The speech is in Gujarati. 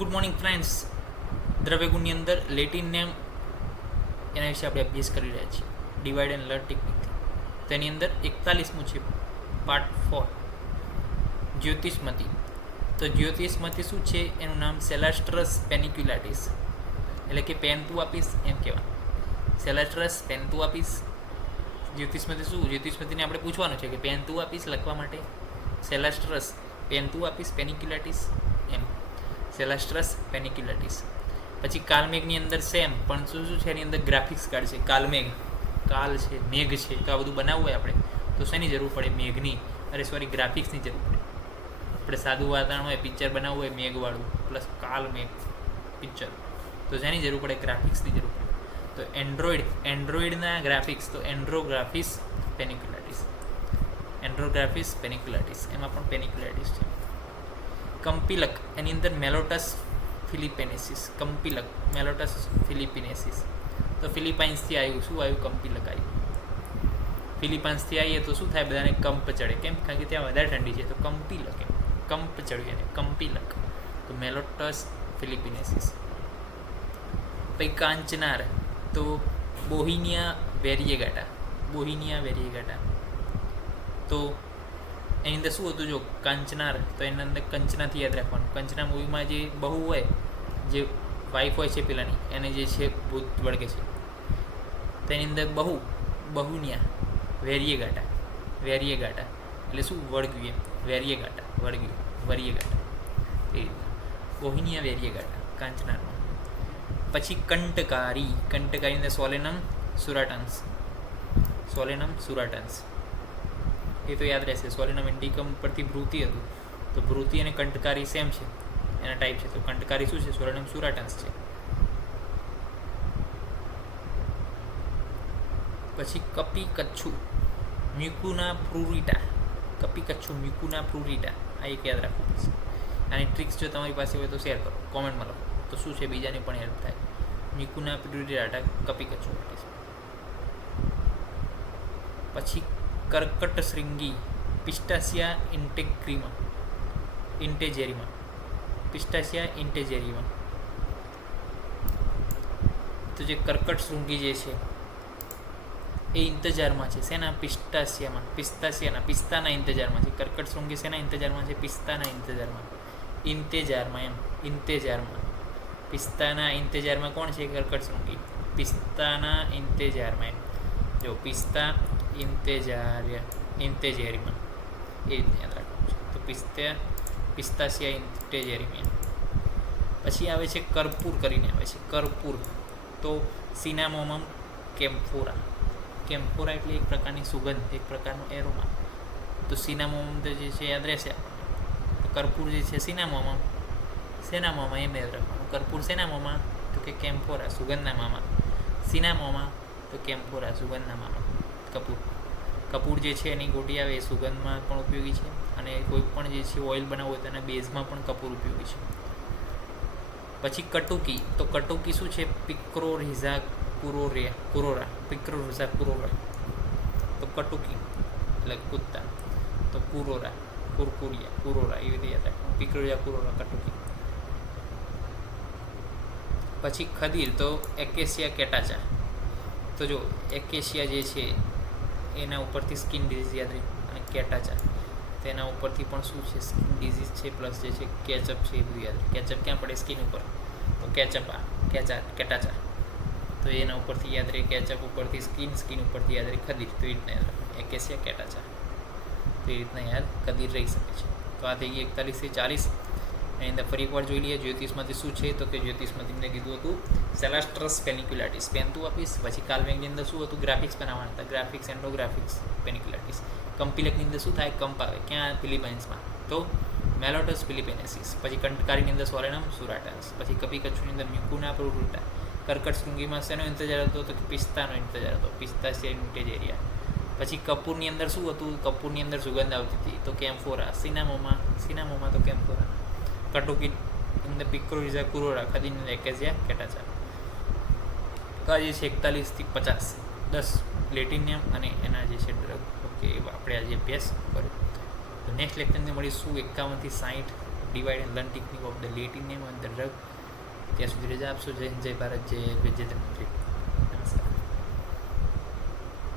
Good morning friends. દ્રવ્યગુણની અંદર લેટિન નેમ એના વિશે આપણે અભ્યાસ કરી રહ્યા છીએ ડિવાઇડ એન્ડ લર્ન ટેકનિકથી. તેની અંદર 41મું છે પાર્ટ 4 જ્યોતિષમતી. તો જ્યોતિષમતી શું છે? એનું નામ સેલાસ્ટ્રસ પેનિક્યુલાટિસ, એટલે કે પેનતું આપીશ એમ કહેવાય. સેલાસ્ટ્રસ પેનતું આપીશ. જ્યોતિષમતી શું? જ્યોતિષમતીને આપણે પૂછવાનું છે કે પેનતું આપીશ લખવા માટે સેલાસ્ટ્રસ પેનતું આપીશ પેનિક્યુલાટિસ એમ. સેલાસ્ટ્રસ પેનિક્યુલાટિસ. પછી કાલમેઘની અંદર સેમ, પણ શું શું છે એની અંદર ગ્રાફિક્સ કાર્ડ છે. કાલમેઘ, કાલ છે, મેઘ છે, તો આ બધું બનાવવું હોય આપણે તો શેની જરૂર પડે? મેઘની, ગ્રાફિક્સની જરૂર પડે. આપણે સાદું વાતાવરણ હોય, પિક્ચર બનાવવું હોય મેઘવાળું પ્લસ કાલમેઘ પિક્ચર, તો શેની જરૂર પડે? ગ્રાફિક્સની જરૂર પડે. તો એન્ડ્રોઇડના ગ્રાફિક્સ, તો એન્ડ્રોગ્રાફિસ પેનિક્યુલાટિસ. એન્ડ્રોગ્રાફિસ પેનિક્યુલાટિસ, એમાં પણ પેનિક્યુલાટિસ છે. કમ્પિલક, એની અંદર મેલોટસ ફિલિપેનેસિસ. કમ્પિલક, મેલોટસ ફિલિપિનેસિસ. તો ફિલિપાઇન્સથી આવ્યું. શું આવ્યું? કમ્પિલક આવ્યું. ફિલિપાઇન્સથી આવીએ તો શું થાય? બધાને કંપ ચડે. કેમ? કારણ કે ત્યાં વધારે ઠંડી છે. તો કમ્પિલક એમ, કંપ ચડ્યું એને કમ્પિલક. તો મેલોટસ ફિલિપિનેસિસ. પછી કાંચનાર, તો બોહિનિયા વેરિયેગાટા. બોહિનિયા વેરિયેગાટા. તો એની અંદર શું હતું? જો કાંચનાર, તો એની અંદર કંચનાથી યાદ રાખવાનું. કંચના મૂવીમાં જે બહુ હોય, જે વાઈફ હોય છે પેલાની, એને જે છે ભૂત વળગે છે, તેની અંદર બહુનિયા વેરિયેગાટા. વેરિયેગાટા એટલે શું? વળગ્યું એમ. વેરિયેગાટા વળગ્યું, વરિયેગાટા એ રીતના. બોહિનિયા વેરિયેગાટા કાંચનારમાં. પછી કંટકારી. કંટકારી અંદર સોલેનમ સુરાટન્સ. સોલેનમ સુરાટન્સ એ તો યાદ રહેશે. સોલેનમ ઇન્ડિકમ પરથી ભૃતિ હતું, તો ભૃતિ અને કંટકારી સેમ છે, એના ટાઈપ છે. તો કંટકારી શું છે? સોલેનમ સુરાટન્સ છે. પછી કપી કચ્છુ મ્યુકુના પ્રુરિટા. કપી કચ્છુ મ્યુકુના પ્રુરિટા, આ એક યાદ રાખવું પડશે. આની ટ્રિક્સ જો તમારી પાસે હોય તો શેર કરો, કોમેન્ટમાં લખો, તો શું છે બીજાને પણ હેલ્પ થાય. મ્યુકુના પ્રુરિટા કપી કચ્છુ માટે છે. પછી કર્કટ શૃંગી પિસ્ટાસિયા ઇન્ટેજેરિમા. પિસ્ટાસિયા ઇન્ટેજેરિમા. તો જે કર્કટ શૃંગી જે છે એ ઇંતજારમાં છે. શેના? પિસ્તાના ઇંતજારમાં છે. કર્કટ શૃંગી શેના ઇંતજારમાં છે? પિસ્તાના ઇંતજારમાં. એમ. ઇંતજારમાં. પિસ્તાના ઇંતજારમાં કોણ છે? કર્કટ શૃંગી. પિસ્તાના ઇંતજારમાં એમ. જો પિસ્તા ઇન્ટેજેરિમા, એ રીતે યાદ રાખવાનું છે. તો પિસ્તાસિયા ઇન્ટેજેરિમા. પછી આવે છે કર્પૂર કરીને આવે છે. કર્પૂર, તો સિનામોમમ કેમ્ફોરા. કેમ્ફોરા એટલે એક પ્રકારની સુગંધ, એક પ્રકારનો એરોમા. તો સિનામોમમ તો જે છે યાદ રહેશે. તો કર્પૂર જે છે સિનામોમમ, સેનામોમાં એમ યાદ રાખવાનું. કર્પૂર સેનામોમાં, તો કે કેમ્ફોરા સુગંધના મામા. સિનામોમાં, તો કેમ્ફોરા સુગંધના મામા. કપૂર જે છે એની ગોટી આવે એ સુગંધમાં પણ ઉપયોગી છે, અને કોઈ પણ જે છે ઓઇલ બનાવવું હોય તેના બેઝમાં પણ કપૂર ઉપયોગી છે. પછી કટુકી, તો કટુકી શું છે? પિક્રોરિઝા કુરોરા. પિક્રોરિઝા કુરોરા. તો કટુકી એટલે કુત્તા, તો કુરોરા કુરોરા એવી રીતે યાદ રાખવાનું. પિક્રોરિઝા કુરોરા કટુકી. પછી ખદીર, તો એકેસિયા કેટાચા. તો જો એકેશિયા જે છે એના ઉપરથી સ્કિન ડિઝીઝ યાદ રહે, અને કેટાચા તેના ઉપરથી પણ શું છે? સ્કિન ડિઝીઝ છે, પ્લસ જે છે કેચઅપ છે એ બધું યાદ રહે. કેચઅપ ક્યાં પડે? સ્કિન ઉપર, તો કેટાચા, તો એના ઉપરથી યાદ રહે. કેચઅપ ઉપરથી સ્કિન ઉપરથી યાદ રહે ખદીર, તો એ રીતના યાદ રાખે. એકેસિયા કેટાચા, તો એ રીતના યાદ ખદીર રહી શકે છે. તો આ થઈ ગઈ 41 થી 40. એની અંદર ફરી એકવાર જોઈ લઈએ જ્યોતિષમાંથી શું છે. તો કે જ્યોતિષમાંથી મેં કીધું હતું સેલાસ્ટ્રસ પેનિક્યુલાટિસ પેનતું આપીશ. પછી કાલમેઘની અંદર શું હતું? ગ્રાફિક્સ બનાવવાના હતા. ગ્રાફિક્સ એન્ડોગ્રાફિક્સ પેનિક્યુલાટિસ. કમ્પિલકની અંદર શું થાય? કંપ આવે. ક્યાં? ફિલિપાઇન્સમાં, તો મેલોટસ ફિલિપેનેસિસ. પછી કંટકારીની અંદર સોલેનમ સુરાટન્સ. પછી કપી કચ્છુની અંદર મ્યુકુના પ્રુરિટા. કર્કટ શૃંગીમાં શેનો ઇંતજાર હતો? તો કે પિસ્તાનો ઇંતજાર હતો. પિસ્તાસિયા ઇન્ટેજેરિયા. પછી કપૂરની અંદર શું હતું? કપૂરની અંદર સુગંધ આવતી હતી, તો કેમ્ફોરા. સિનામોમાં તો કેમ્ફોરા. કટુકી અંદર પિક્રોરિઝા કુરોરા. ખદીર એકેસિયા કેટાચા. તો આ જે છે 41 થી 50 10 લેટિનિયમ અને એના જે છે ડ્રગ. ઓકે, આપણે આજે અભ્યાસ કર્યો. તો નેક્સ્ટ લેક્ચરની મળીશું 51 થી 60 divide and learn technique of the Latin name of the drug. ત્યાં સુધી રજા આપશો. જય હિન્દ, જય ભારત, જય વિજય.